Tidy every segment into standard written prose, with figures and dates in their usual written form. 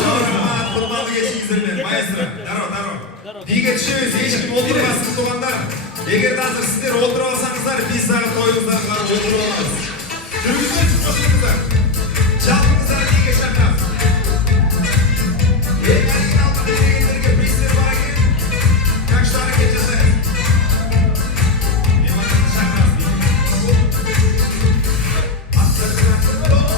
Çağırma, tutmalı geçingizlerle. Maestro, daro. Diye düşüyoruz, hiç kim oturmasın tuğanlar. Eğer de hazır sizler oturup alsanızlar, biz sana toyunuzlar var, oturup alalım. Türküzler çıkmasınızlar. Çalımızlar diye geçenler. Eğer altı deneyimlerine bizler var ki, kaç tane geçeceğiz? Yemanın şakası değil. Atlarına doğru.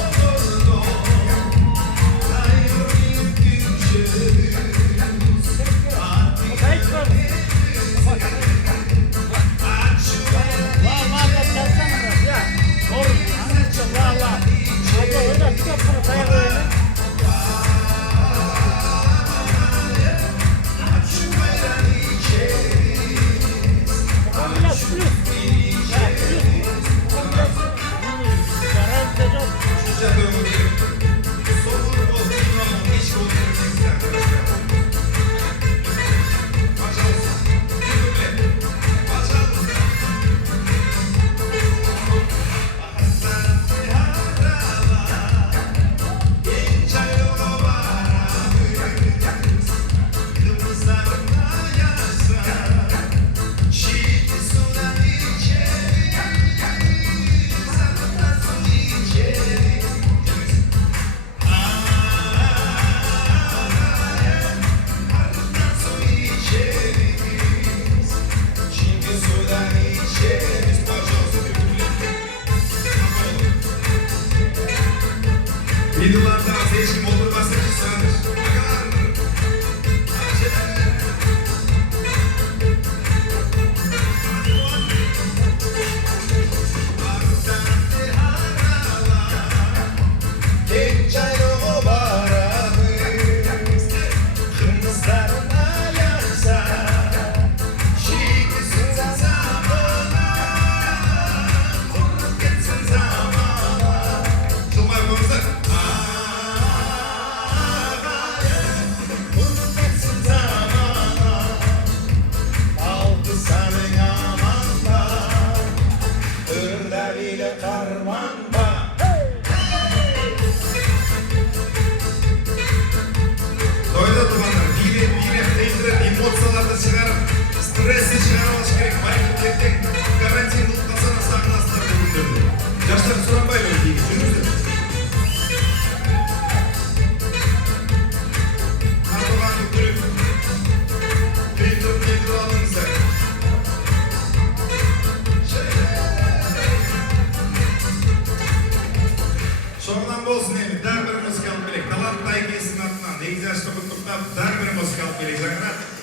Videolarda seçim oturması kısadır. Stressi çıkarılması gerek. Bayıklı tek karantin noktasına saklasınlar bugünlerde. Yaşlar Suranbay'la öyle geçiyoruz. Kardoğan götürüp Twitter aldınızlar. Sonradan bolsun evi. Dar bir musikal bilek. Talant Taykesi'nin altından. Ne güzel işte bu tutlap. Dar bir musikal bilek.